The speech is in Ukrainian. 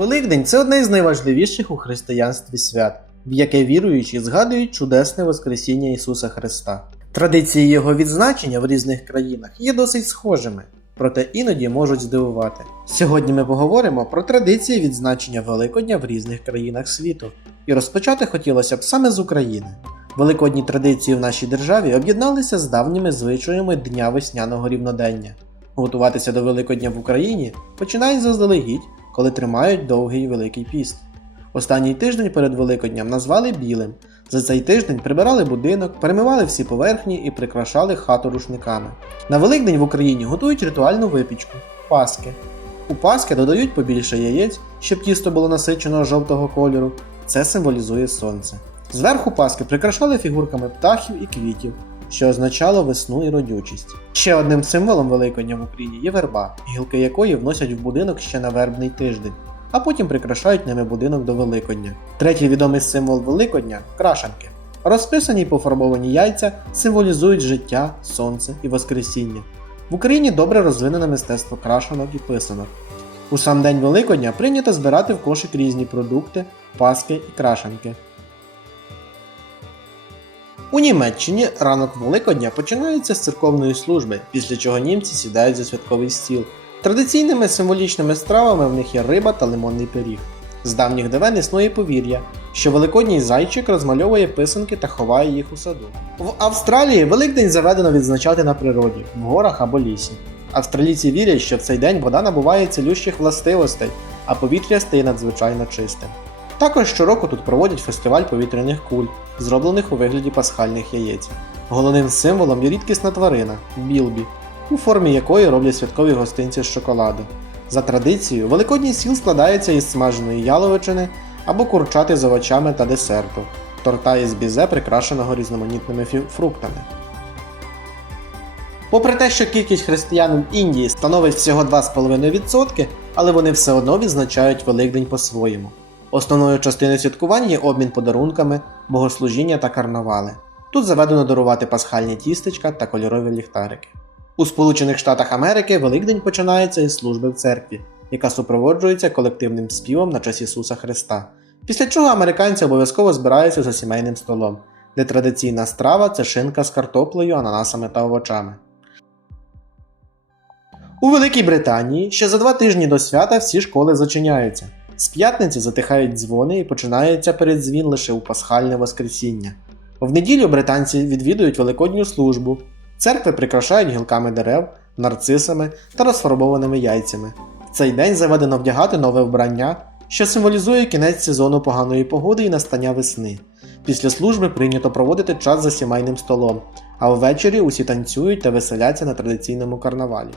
Великдень це одне з найважливіших у християнстві свят, в яке віруючі згадують чудесне Воскресіння Ісуса Христа. Традиції його відзначення в різних країнах є досить схожими, проте іноді можуть здивувати. Сьогодні ми поговоримо про традиції відзначення Великодня в різних країнах світу. І розпочати хотілося б саме з України. Великодні традиції в нашій державі об'єдналися з давніми звичаями Дня весняного рівнодення. Готуватися до Великодня в Україні починають заздалегідь, коли тримають довгий Великий піст. Останній тиждень перед Великодням назвали білим. За цей тиждень прибирали будинок, перемивали всі поверхні і прикрашали хату рушниками. На Великдень в Україні готують ритуальну випічку паски. У паски додають побільше яєць, щоб тісто було насиченого жовтого кольору. Це символізує сонце. Зверху паски прикрашали фігурками птахів і квітів, що означало весну і родючість. Ще одним символом Великодня в Україні є верба, гілки якої вносять в будинок ще на вербний тиждень, а потім прикрашають ними будинок до Великодня. Третій відомий символ Великодня крашанки. Розписані й пофарбовані яйця символізують життя, сонце і Воскресіння. В Україні добре розвинене мистецтво крашанок і писанок. У сам день Великодня прийнято збирати в кошик різні продукти, паски і крашанки. У Німеччині ранок Великодня починається з церковної служби, після чого німці сідають за святковий стіл. Традиційними символічними стравами в них є риба та лимонний пиріг. З давніх давен існує повір'я, що великодній зайчик розмальовує писанки та ховає їх у саду. В Австралії Великдень заведено відзначати на природі, в горах або лісі. Австралійці вірять, що в цей день вода набуває цілющих властивостей, а повітря стає надзвичайно чистим. Також щороку тут проводять фестиваль повітряних куль, зроблених у вигляді пасхальних яєць. Головним символом є рідкісна тварина білбі, у формі якої роблять святкові гостинці з шоколаду. За традицією, великодній стіл складається із смаженої яловичини або курчати з овочами та десерту, торта із бізе, прикрашеного різноманітними фруктами. Попри те, що кількість християн в Індії становить всього 2,5%, але вони все одно відзначають Великдень по-своєму. Основною частиною святкувань є обмін подарунками, богослужіння та карнавали. Тут заведено дарувати пасхальні тістечка та кольорові ліхтарики. У Сполучених Штатах Америки Великдень починається із служби в церкві, яка супроводжується колективним співом на честь Ісуса Христа. Після чого американці обов'язково збираються за сімейним столом, де традиційна страва це шинка з картоплею, ананасами та овочами. У Великій Британії ще за два тижні до свята всі школи зачиняються. З п'ятниці затихають дзвони і починається передзвін лише у пасхальне Воскресіння. В неділю британці відвідують великодню службу. Церкви прикрашають гілками дерев, нарцисами та розфарбованими яйцями. В цей день заведено вдягати нове вбрання, що символізує кінець сезону поганої погоди і настання весни. Після служби прийнято проводити час за сімейним столом, а ввечері усі танцюють та веселяться на традиційному карнавалі.